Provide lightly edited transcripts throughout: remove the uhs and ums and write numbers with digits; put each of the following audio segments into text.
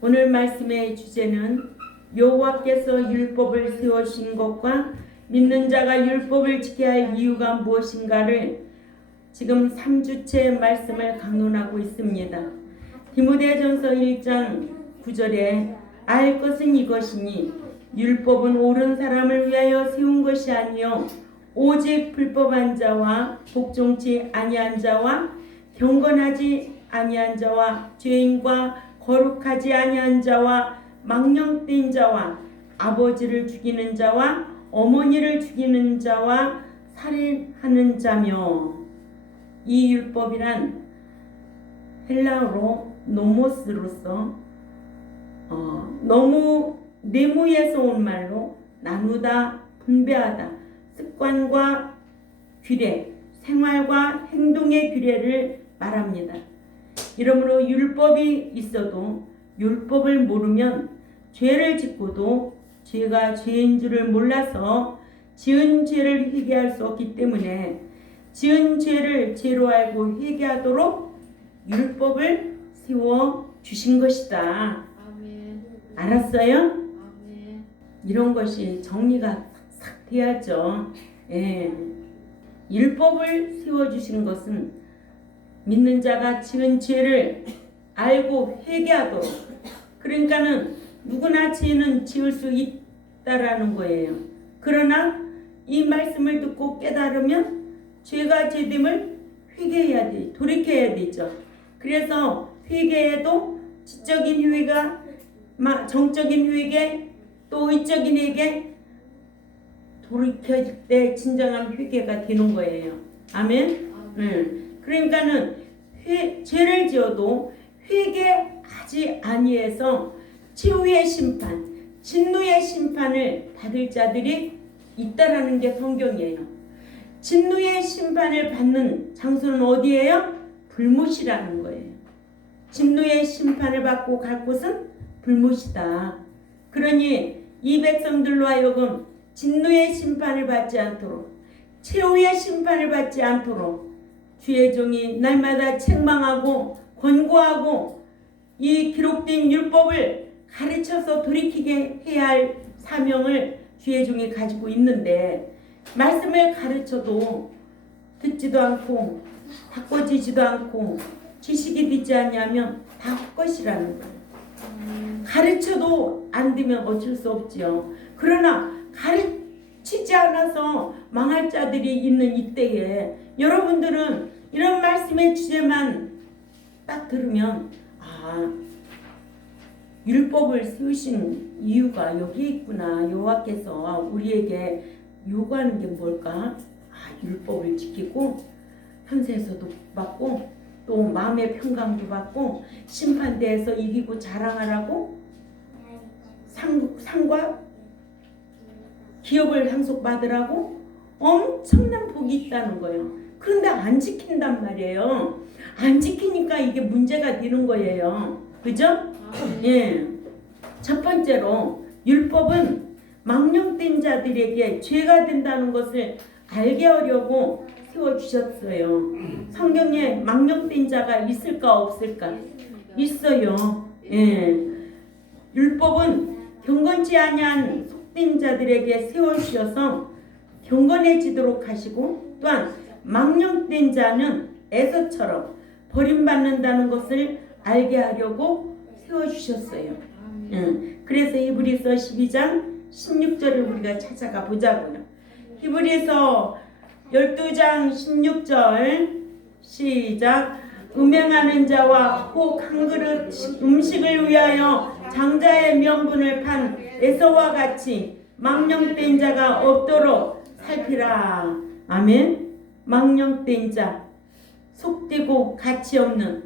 오늘 말씀의 주제는 여호와께서 율법을 세우신 것과 믿는 자가 율법을 지켜야 할 이유가 무엇인가를 지금 3주째 말씀을 강론하고 있습니다. 디모데전서 1장 9절에 알 것은 이것이니 율법은 옳은 사람을 위하여 세운 것이 아니요 오직 불법한 자와 복종치 아니한 자와 경건하지 아니한 자와 죄인과 거룩하지 아니한 자와 망령된 자와 아버지를 죽이는 자와 어머니를 죽이는 자와 살인하는 자며, 이 율법이란 헬라어로 노모스로서 너무 네모에서 온 말로 나누다, 분배하다, 습관과 규례, 생활과 행동의 규례를 말합니다. 이러므로 율법이 있어도 율법을 모르면 죄를 짓고도 죄가 죄인 줄을 몰라서 지은 죄를 회개할 수 없기 때문에 지은 죄를 죄로 알고 회개하도록 율법을 세워 주신 것이다. 아멘. 알았어요? 아멘. 이런 것이 정리가 싹 돼야죠. 예. 율법을 세워 주신 것은 믿는 자가 지은 죄를 알고 회개하도록, 그러니까는 누구나 죄는 지을 수 있다라는 거예요. 그러나 이 말씀을 듣고 깨달으면 죄가 죄됨을 회개해야 돼, 돌이켜야 되죠. 그래서 회개해도 지적인 회개가 정적인 회개, 또 의적인 회개, 돌이켜질 때 진정한 회개가 되는 거예요. 아멘. 그러니까는 죄를 지어도 회개하지 아니해서 최후의 심판, 진노의 심판을 받을 자들이 있다라는 게 성경이에요. 진노의 심판을 받는 장소는 어디예요? 불못이라는 거예요. 진노의 심판을 받고 갈 곳은 불못이다. 그러니 이 백성들로 하여금 진노의 심판을 받지 않도록, 최후의 심판을 받지 않도록 주의 종이 날마다 책망하고 권고하고 이 기록된 율법을 가르쳐서 돌이키게 해야 할 사명을 주의 종이 가지고 있는데, 말씀을 가르쳐도 듣지도 않고 바꿔지지도 않고 지식이 되지 않냐면 다 헛것이라는 거예요. 가르쳐도 안 되면 어쩔 수 없지요. 그러나 가르치지 않아서 망할 자들이 있는 이때에 여러분들은 이런 말씀의 주제만 딱 들으면 율법을 세우신 이유가 여기 있구나. 여호와께서 우리에게 요구하는 게 뭘까? 율법을 지키고 현세에서도 받고 또 마음의 평강도 받고 심판대에서 이기고 자랑하라고 상과 기업을 상속받으라고 엄청난 복이 있다는 거예요. 그런데 안 지킨단 말이에요. 안 지키니까 이게 문제가 되는 거예요. 그죠? 예. 첫 번째로 율법은 망령된 자들에게 죄가 된다는 것을 알게 하려고 세워주셨어요. 성경에 망령된 자가 있을까 없을까? 있어요. 예. 율법은 경건치 아니한 속된 자들에게 세워주셔서 경건해지도록 하시고, 또한 망령된 자는 에서처럼 버림받는다는 것을 알게 하려고 세워주셨어요. 그래서 히브리서 12장 16절을 우리가 찾아가 보자고요. 히브리서 12장 16절 시작. 음행하는 자와 혹 한 그릇 음식을 위하여 장자의 명분을 판 에서와 같이 망령된 자가 없도록 살피라. 아멘. 망령된 자, 속되고 가치 없는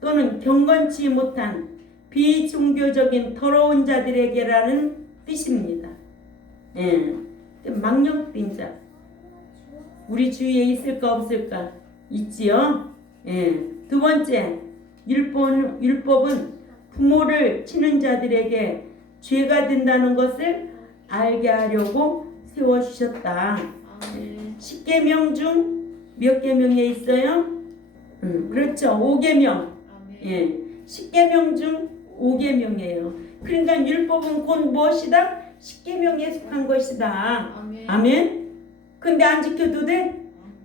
또는 경건치 못한 비종교적인 더러운 자들에게라는 뜻입니다. 예. 망령된 자, 우리 주위에 있을까 없을까? 있지요. 예. 두 번째, 율법은 부모를 치는 자들에게 죄가 된다는 것을 알게 하려고 세워주셨다. 십계명 중 몇 계명에 있어요? 그렇죠. 5계명. 예. 10계명 중 5계명이에요. 그러니까 율법은 곧 무엇이다? 10계명에 속한 것이다. 아멘. 근데 안 지켜도 돼?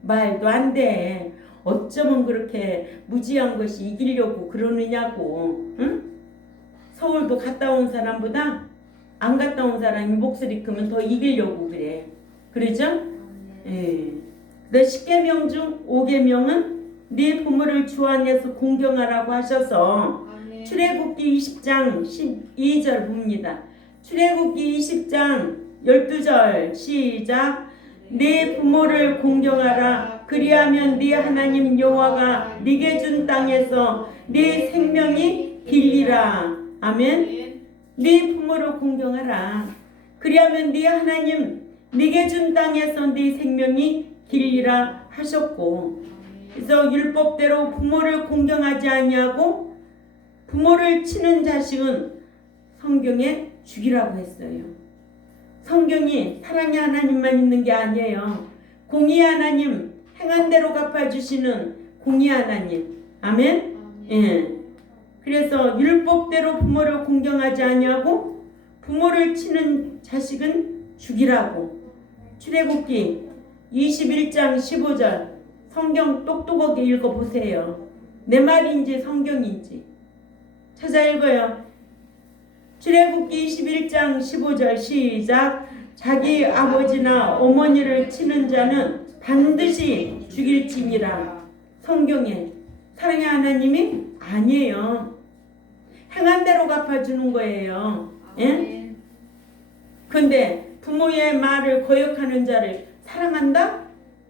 말도 안 돼. 어쩌면 그렇게 무지한 것이 이기려고 그러느냐고. 응? 서울도 갔다 온 사람보다 안 갔다 온 사람이 목소리 크면 더 이기려고 그래. 그러죠? 예. 그 10계명 중 5계명은 네 부모를 주 안에서 공경하라고 하셔서 출애굽기 20장 12절 봅니다. 출애굽기 20장 12절 시작. 네 부모를 공경하라. 그리하면 네 하나님 여호와가 네게 준 땅에서 네 생명이 길리라. 아멘. 네 부모를 공경하라. 그리하면 네 하나님 네게 준 땅에서 네 생명이 길리라 하셨고, 그래서 율법대로 부모를 공경하지 아니하고 부모를 치는 자식은 성경에 죽이라고 했어요. 성경이 사랑의 하나님만 있는 게 아니에요. 공의 하나님, 행한 대로 갚아주시는 공의 하나님. 아멘? 예. 그래서 율법대로 부모를 공경하지 아니하고 부모를 치는 자식은 죽이라고. 출애굽기 21장 15절 성경 똑똑하게 읽어보세요. 내 말인지 성경인지 찾아 읽어요. 출애굽기 21장 15절 시작. 자기 아버지나 어머니를 치는 자는 반드시 죽일지니라. 성경에 사랑의 하나님이 아니에요. 행한 대로 갚아주는 거예요. 예? 근데 부모의 말을 거역하는 자를 사랑한다?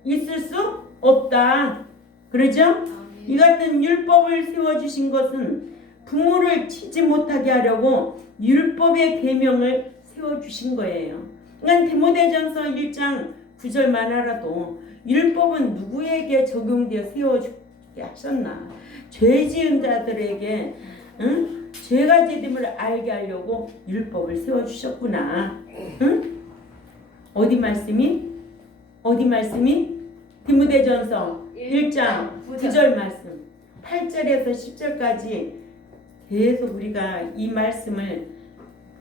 있을 수 없다. 그러죠? 이 같은 율법을 세워주신 것은 부모를 치지 못하게 하려고 율법의 계명을 세워주신 거예요. 그러니까 디모데전서 1장 9절만 알아도 율법은 누구에게 적용되어 세워주게 하셨나? 죄 지은 자들에게 응? 죄가 지음을 알게 하려고 율법을 세워주셨구나. 응? 어디 말씀이? 디모데전서 1장 9절 말씀 8절에서 10절까지 계속 우리가 이 말씀을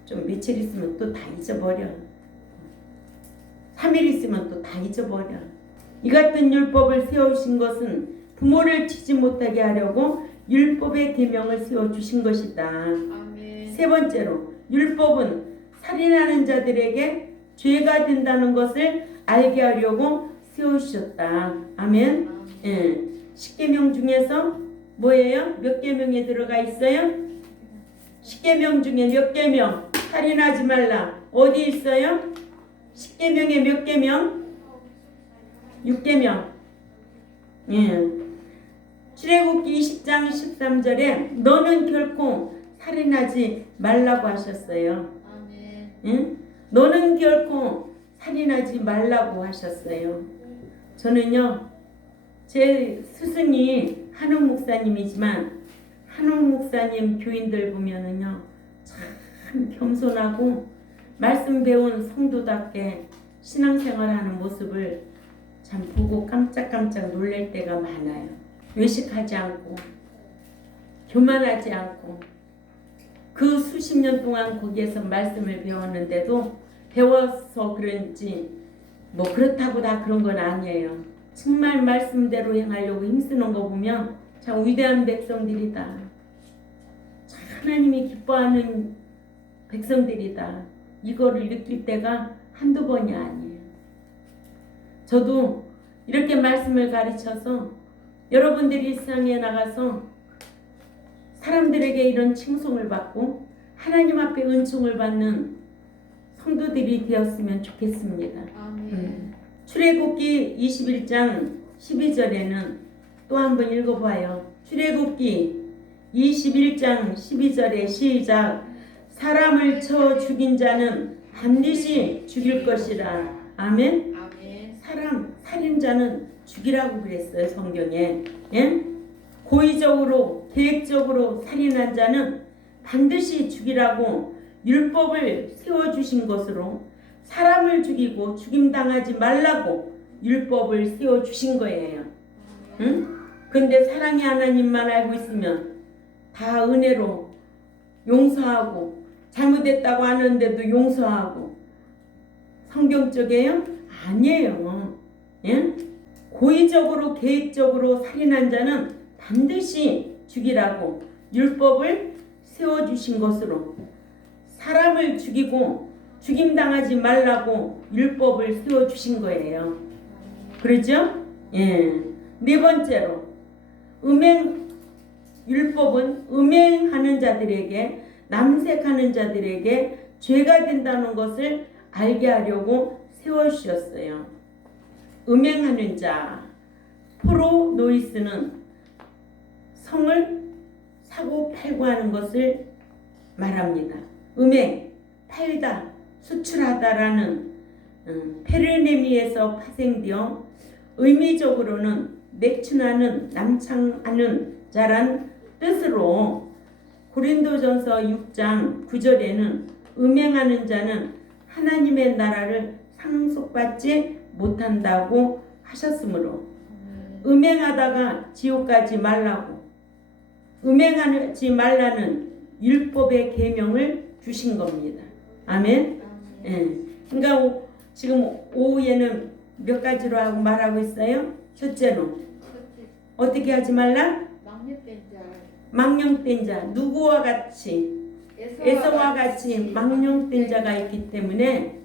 좀 며칠 있으면 또 다 잊어버려. 3일 있으면 또 다 잊어버려. 이 같은 율법을 세우신 것은 부모를 치지 못하게 하려고 율법의 계명을 세워주신 것이다. 아멘. 세 번째로 율법은 살인하는 자들에게 죄가 된다는 것을 알게 하려고 세우셨다. 아멘. 예. 10계명 중에서 뭐예요? 몇 계명에 들어가 있어요? 10계명 중에 몇 계명? 살인하지 말라. 어디 있어요? 10계명에 몇 계명? 6계명. 예. 출애굽기 20장 13절에 너는 결코 살인하지 말라고 하셨어요. 아멘. 예? 너는 결코 살인하지 말라고 하셨어요. 저는요, 제 스승이 한옥 목사님이지만 한옥 목사님 교인들 보면은요, 참 겸손하고 말씀 배운 성도답게 신앙생활하는 모습을 참 보고 깜짝깜짝 놀랄 때가 많아요. 외식하지 않고 교만하지 않고 그 수십 년 동안 거기에서 말씀을 배웠는데도 배워서 그런지 뭐 그렇다고 다 그런 건 아니에요. 정말 말씀대로 행하려고 힘쓰는 거 보면 참 위대한 백성들이다. 참 하나님이 기뻐하는 백성들이다. 이거를 느낄 때가 한두 번이 아니에요. 저도 이렇게 말씀을 가르쳐서 여러분들이 세상에 나가서 사람들에게 이런 칭송을 받고 하나님 앞에 은총을 받는 성도들이 되었으면 좋겠습니다. 아멘. 출애굽기 21장 12절에는 또 한번 읽어봐요. 출애굽기 21장 12절에 시작. 사람을 쳐 죽인 자는 반드시 죽일 것이라. 아멘. 아멘. 살인자는 죽이라고 그랬어요, 성경에. 예? 고의적으로 계획적으로 살인한 자는 반드시 죽이라고 율법을 세워주신 것으로 사람을 죽이고 죽임당하지 말라고 율법을 세워주신 거예요. 응? 근데 사랑의 하나님만 알고 있으면 다 은혜로 용서하고 잘못했다고 하는데도 용서하고 성경적이에요? 아니에요. 예? 고의적으로 계획적으로 살인한 자는 반드시 죽이라고 율법을 세워주신 것으로 사람을 죽이고 죽임당하지 말라고 율법을 세워주신 거예요. 그렇죠? 예. 네 번째로 율법은 음행하는 자들에게 남색하는 자들에게 죄가 된다는 것을 알게 하려고 세워주셨어요. 음행하는 자 포로노이스는 성을 사고 팔고 하는 것을 말합니다. 음행, 팔다, 수출하다라는 페르네미에서 파생되어 의미적으로는 맥춘하는 남창하는 자란 뜻으로 고린도전서 6장 9절에는 음행하는 자는 하나님의 나라를 상속받지 못한다고 하셨으므로 음행하다가 지옥 가지 말라고 음행하지 말라는 율법의 계명을 주신 겁니다. 아멘. 예. 그러니까 지금 오후에는 몇 가지로 하고 말하고 있어요. 첫째로 어떻게 하지 말라? 망령된 자 누구와 같이 에서와 같이 망령된 자가 있기 때문에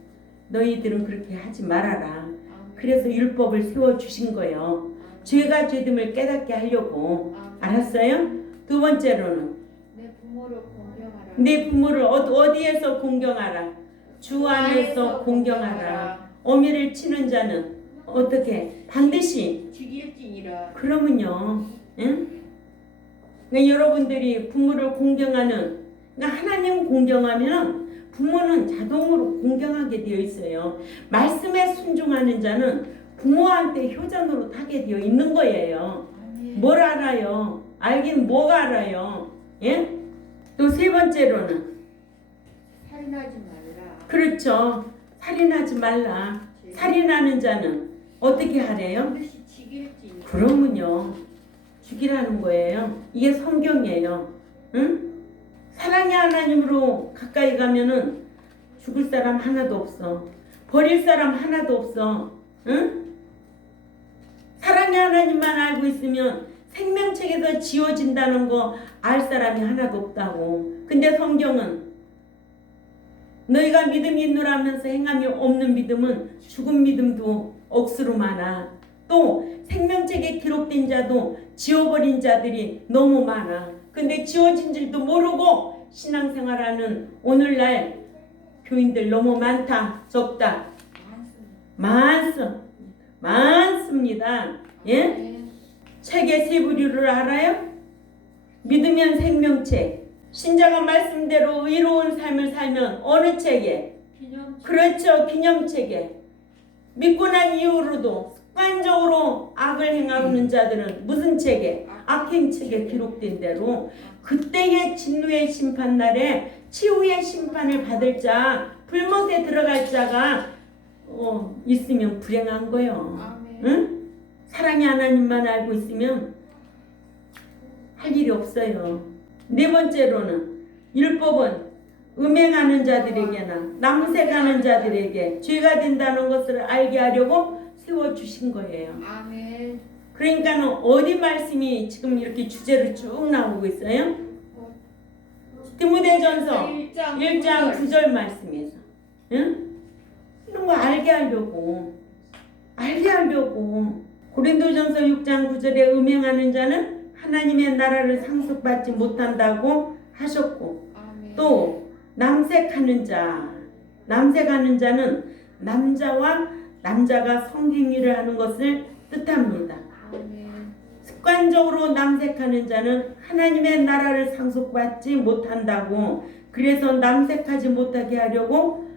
너희들은 그렇게 하지 말아라. 그래서 율법을 세워주신 거예요. 죄가 죄됨을 깨닫게 하려고. 알았어요? 두 번째로는 내 부모를 어디에서 공경하라? 주 안에서 공경하라. 어미를 치는 자는 어떻게? 반드시 죽일지니라. 그러면요. 응? 그러니까 여러분들이 부모를 공경하는 그러니까 하나님 공경하면 부모는 자동으로 공경하게 되어 있어요. 말씀에 순종하는 자는 부모한테 효자 노릇하게 되어 있는 거예요. 뭘 알아요? 알긴 뭐가 알아요? 예? 또 세 번째로는 살인하지 말라. 그렇죠. 살인하지 말라. 살인하는 자는 어떻게 하래요? 반드시 죽일지니라. 그러면요. 죽이라는 거예요. 이게 성경이에요. 응? 사랑의 하나님으로 가까이 가면은 죽을 사람 하나도 없어. 버릴 사람 하나도 없어. 응? 사랑의 하나님만 알고 있으면 생명책에서 지워진다는 거 알 사람이 하나도 없다고. 근데 성경은 너희가 믿음이 있노라면서 행함이 없는 믿음은 죽은 믿음도 억수로 많아. 또 생명책에 기록된 자도 지워버린 자들이 너무 많아. 근데 지워진 줄도 모르고 신앙생활하는 오늘날 교인들 너무 많다. 적다. 많습니다. 예? 책의 세 부류를 알아요? 믿으면 생명책. 신자가 말씀대로 의로운 삶을 살면 어느 책에? 그렇죠. 기념책에. 믿고 난 이후로도 습관적으로 악을 행하는 자들은 무슨 책에? 악행책에 기록된 대로 그때의 진노의 심판날에 치유의 심판을 받을 자, 불못에 들어갈 자가 있으면 불행한 거예요. 응? 사랑의 하나님만 알고 있으면 할 일이 없어요. 네 번째로는 율법은 음행하는 자들에게나 남색하는 자들에게 죄가 된다는 것을 알게 하려고 세워주신 거예요. 아멘. 그러니까 어디 말씀이 지금 이렇게 주제로 쭉 나오고 있어요? 디모데전서 1장 9절 말씀에서. 응? 이런 거 알게 하려고 고린도전서 6장 9절에 음행하는 자는 하나님의 나라를 상속받지 못한다고 하셨고, 아멘. 또 남색하는 자는 남자와 남자가 성행위를 하는 것을 뜻합니다. 아멘. 습관적으로 남색하는 자는 하나님의 나라를 상속받지 못한다고. 그래서 남색하지 못하게 하려고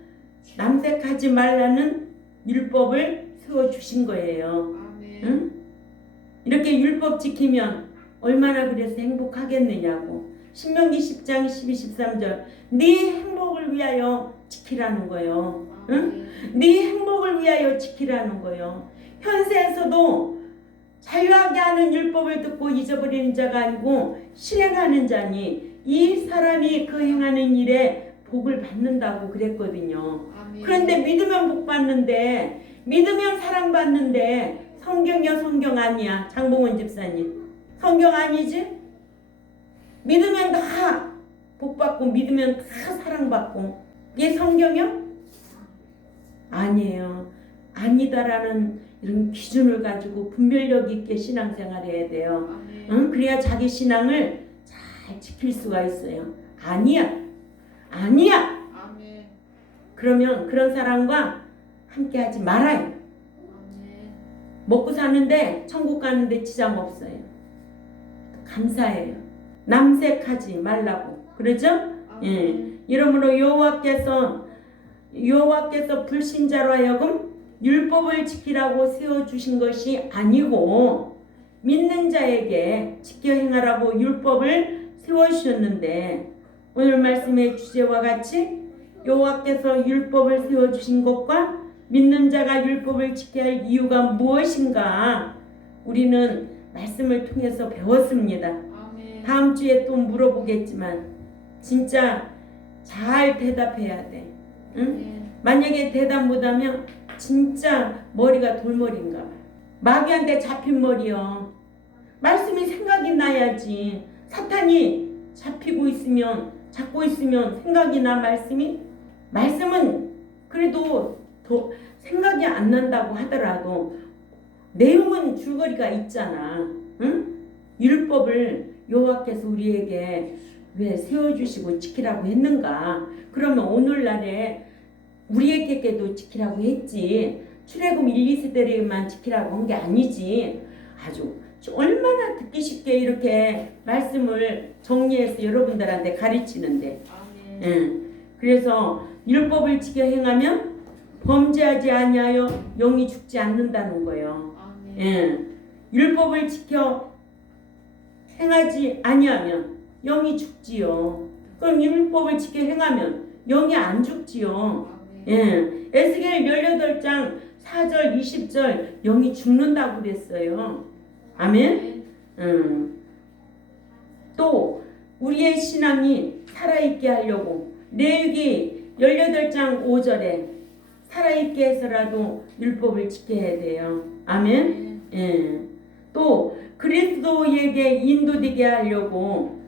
남색하지 말라는 율법을 세워주신 거예요. 아멘. 응? 이렇게 율법 지키면 얼마나 그래서 행복하겠느냐고. 신명기 10장 12, 13절 네 행복을 위하여 지키라는 거예요. 응? 네 행복을 위하여 지키라는 거예요. 현세에서도 자유하게 하는 율법을 듣고 잊어버리는 자가 아니고 실행하는 자니 이 사람이 그 행하는 일에 복을 받는다고 그랬거든요. 아멘. 그런데 믿으면 복 받는데, 믿으면 사랑받는데, 성경이야 성경 아니야. 장봉원 집사님, 성경 아니지? 믿으면 다 복받고 믿으면 다 사랑받고, 이게 성경이요? 아니에요. 아니다라는 이런 기준을 가지고 분별력 있게 신앙생활해야 돼요. 아멘. 응? 그래야 자기 신앙을 잘 지킬 수가 있어요. 아니야, 아니야. 아멘. 그러면 그런 사람과 함께 하지 말아요. 아멘. 먹고 사는데 천국 가는데 지장 없어요. 감사해요. 남색하지 말라고 그러죠? 예. 아멘. 이러므로 여호와께서 불신자로 하여금 율법을 지키라고 세워주신 것이 아니고 믿는 자에게 지켜 행하라고 율법을 세워주셨는데, 오늘 말씀의 주제와 같이 여호와께서 율법을 세워주신 것과 믿는 자가 율법을 지켜야 할 이유가 무엇인가 우리는 말씀을 통해서 배웠습니다. 아멘. 다음 주에 또 물어보겠지만 진짜 잘 대답해야 돼. 응? 아멘. 만약에 대답 못하면 진짜 머리가 돌머리인가 봐. 마귀한테 잡힌 머리요. 말씀이 생각이 나야지. 사탄이 잡고 있으면 생각이 나. 말씀은 그래도 더 생각이 안 난다고 하더라도 내용은 줄거리가 있잖아. 응? 율법을 여호와께서 우리에게 왜 세워주시고 지키라고 했는가? 그러면 오늘날에 우리에게도 지키라고 했지, 출애굽 1, 2세대에만 지키라고 한 게 아니지. 아주 얼마나 듣기 쉽게 이렇게 말씀을 정리해서 여러분들한테 가르치는데. 아멘. 예. 그래서 율법을 지켜 행하면 범죄하지 아니하여 영이 죽지 않는다는 거예요. 아멘. 예. 율법을 지켜 행하지 아니하면 영이 죽지요. 그럼 율법을 지켜 행하면 영이 안 죽지요. 예. 에스겔 18장 4절 20절 영이 죽는다고 그랬어요. 아멘. 또 우리의 신앙이 살아있게 하려고 레위기 18장 5절에 살아있게 해서라도 율법을 지켜야 돼요. 아멘. 예. 또 그리스도에게 인도되게 하려고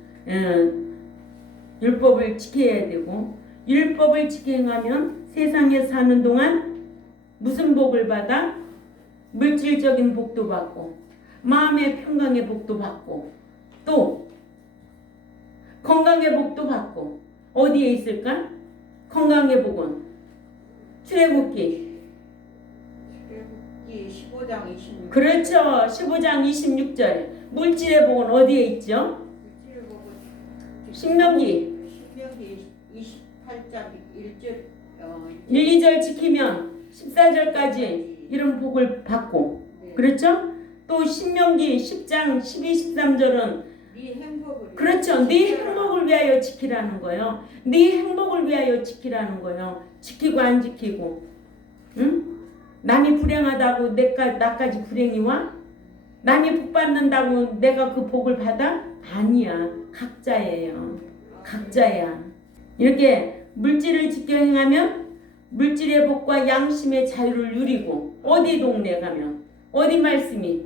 율법을 지켜야 되고, 율법을 지켜 행하면 세상에 사는 동안 무슨 복을 받아? 물질적인 복도 받고 마음의 평강의 복도 받고 또 건강의 복도 받고. 어디에 있을까? 건강의 복은 출애굽기 15장 26절. 그렇죠. 15장 26절. 물질의 복은 어디에 있죠? 신명기 28장 1절 1, 2절 지키면 14절까지 이런 복을 받고. 네. 그렇죠? 또 신명기 10장 12, 13절은 네 행복을 그렇죠. 네 행복을 위하여 지키라는 거예요. 네 행복을 위하여 지키라는 거예요. 지키고 안 지키고. 응? 남이 불행하다고 나까지 불행이 와? 남이 복 받는다고 내가 그 복을 받아? 아니야. 각자예요. 각자야. 이렇게 물질을 지켜 행하면 물질의 복과 양심의 자유를 누리고. 어디 동네 가면 어디 말씀이?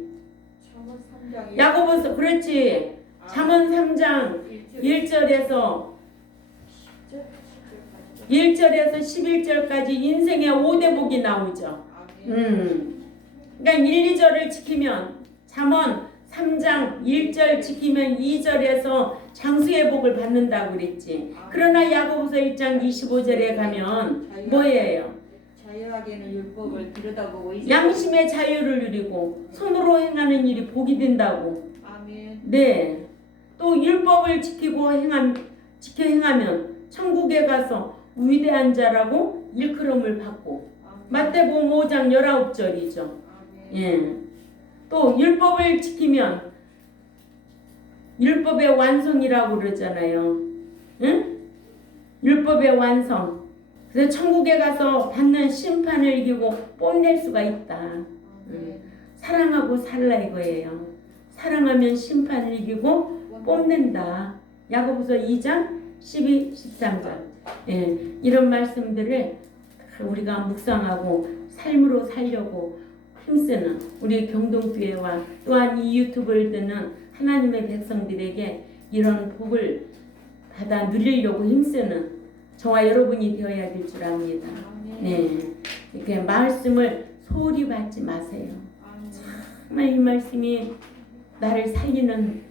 잠언 3장 야고보서 그렇지. 잠언 3장 1절에서 11절까지 인생의 5대 복이 나오죠. 그러니까 1, 2절을 지키면, 잠언 3장 1절 지키면 2절에서 장수의 복을 받는다고 그랬지. 그러나 야고보서 1장 25절에 가면 뭐예요? 자유하게는 율법을 들여다보고 양심의 자유를 누리고 손으로 행하는 일이 복이 된다고. 아멘. 네. 또 율법을 지켜 행하면 천국에 가서 위대한 자라고 일컬음을 받고. 마태복음 5장 19절이죠. 예. 또 율법을 지키면 율법의 완성이라고 그러잖아요. 응? 율법의 완성. 그래서 천국에 가서 받는 심판을 이기고 뽐낼 수가 있다. 사랑하고 살라 이거예요. 사랑하면 심판을 이기고 뽐낸다. 야고보서 2장 12, 13절. 예, 이런 말씀들을 우리가 묵상하고 삶으로 살려고 힘쓰는 우리 경동교회와 또한 이 유튜브를 듣는 하나님의 백성들에게 이런 복을 받아 누리려고 힘쓰는 저와 여러분이 되어야 될 줄 압니다. 네, 이렇게 말씀을 소홀히 받지 마세요. 정말 이 말씀이 나를 살리는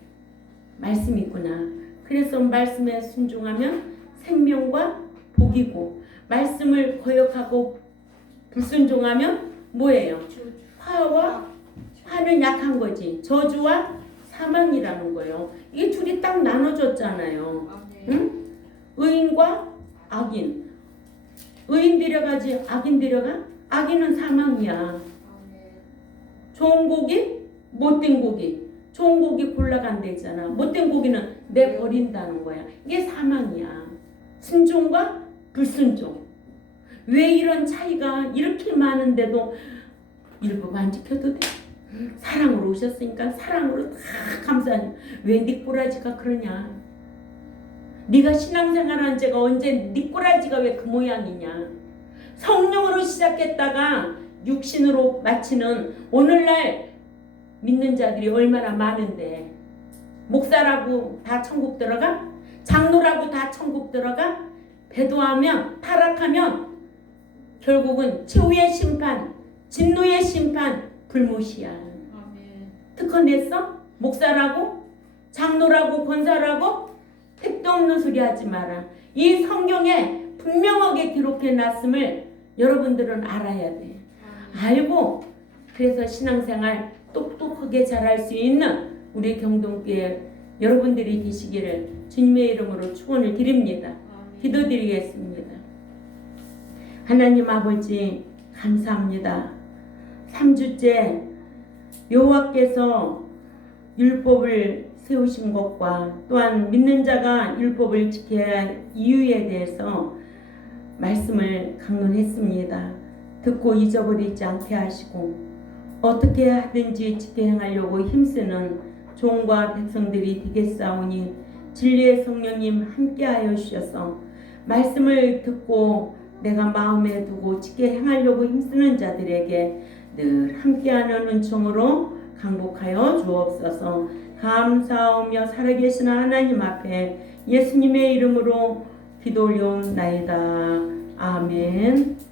말씀이구나. 그래서 말씀에 순종하면 생명과 복이고, 말씀을 거역하고 불순종하면 뭐예요? 화는 약한 거지. 저주와 사망이라는 거예요. 이게 둘이 딱 나눠졌잖아요. 응? 의인과 악인. 의인 데려가지 악인 데려가? 악인은 사망이야. 좋은 고기, 못된 고기. 좋은 고기 골라간대잖아. 못된 고기는 내 버린다는 거야. 이게 사망이야. 순종과 불순종. 왜 이런 차이가 이렇게 많은데도 율법 안 지켜도 돼? 사랑으로 오셨으니까 사랑으로 다 감사하니 왜 네 꼬라지가 그러냐? 네가 신앙생활한 지가 언제 네 꼬라지가 왜 그 모양이냐? 성령으로 시작했다가 육신으로 마치는 오늘날 믿는 자들이 얼마나 많은데, 목사라고 다 천국 들어가? 장로라고 다 천국 들어가? 배도하면 타락하면 결국은 최후의 심판, 진노의 심판, 불못이야. 특허 냈어? 목사라고? 장로라고? 권사라고? 택도 없는 소리 하지 마라. 이 성경에 분명하게 기록해 놨음을 여러분들은 알아야 돼. 알고 그래서 신앙생활 똑똑하게 잘할 수 있는 우리 경동교회 여러분들이 되시기를 주님의 이름으로 축원을 드립니다. 기도드리겠습니다. 하나님 아버지 감사합니다. 3주째 여호와께서 율법을 세우신 것과 또한 믿는 자가 율법을 지켜야 할 이유에 대해서 말씀을 강론했습니다. 듣고 잊어버리지 않게 하시고 어떻게 하든지 지켜 행하려고 힘쓰는 종과 백성들이 되겠사오니 진리의 성령님 함께하여 주셔서 말씀을 듣고 내가 마음에 두고 지켜 행하려고 힘쓰는 자들에게 늘 함께하는 은총으로 강복하여 주옵소서. 감사하며 살아계시는 하나님 앞에 예수님의 이름으로 기도 올려옵나이다. 아멘.